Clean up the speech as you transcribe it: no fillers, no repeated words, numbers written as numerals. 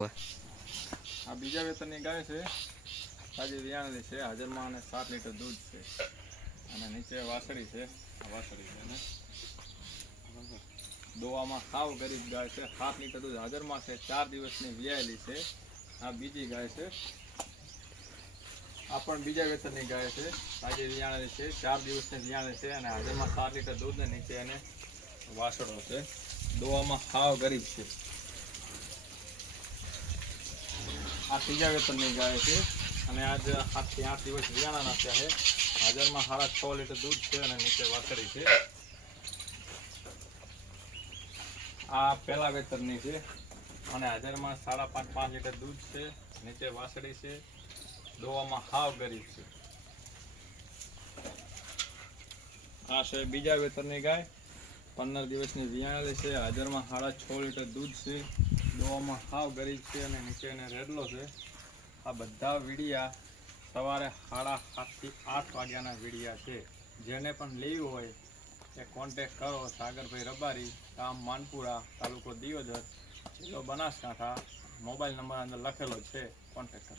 આ બીજા વેતનની ગાય છે, તાજી વિયાણેલી છે, હાજરમાં અને 7 લીટર દૂધ છે અને નીચે વાસળી છે. આ વાસળી છે ને દોવામાં સાવ ગરીબ ગાય છે. 7 લીટર દૂધ હાજરમાં છે, 4 દિવસની વિયાયેલી છે. આ બીજી ગાય છે, આ પણ બીજા વેતનની ગાય છે, તાજી વિયાણેલી છે, 4 દિવસની વિયાણેલી છે અને હાજરમાં 7 લીટર દૂધ ને નીચે એને વાસળો છે. દોવામાં સાવ ગરીબ છે. આ ત્રીજા વેતનની ગાય છે અને આજ 7 થી 8 દિવસ વિયાણા નાખ્યા છે. હાજરમાં 6.5 લીટર દૂધ છે અને નીચે વાસળી છે. આ પહેલા વેતનની છે અને હાજરમાં 5.5 લીટર દૂધ છે, નીચે વાસળી છે. દોવામાં હાવ ગરીબ છે. આ છે બીજા વેતનની ગાય, 15 દિવસની વિયાણેલી છે, હાજરમાં 6.5 લીટર દૂધ છે. દોવામાં હાવ ગરીબ છે અને નીચે એને રેડલો છે. આ બધા વીડિયા સવારે 7:30 થી 8 વાગ્યાના વીડિયા છે. જેને પણ લેવું હોય એ કોન્ટેક કરો. સાગરભાઈ રબારી, ગામ માનપુરા, તાલુકો દિયોદર, જિલ્લો બનાસકાંઠા. મોબાઈલ નંબર અંદર લખેલો છે, કોન્ટેક કરો.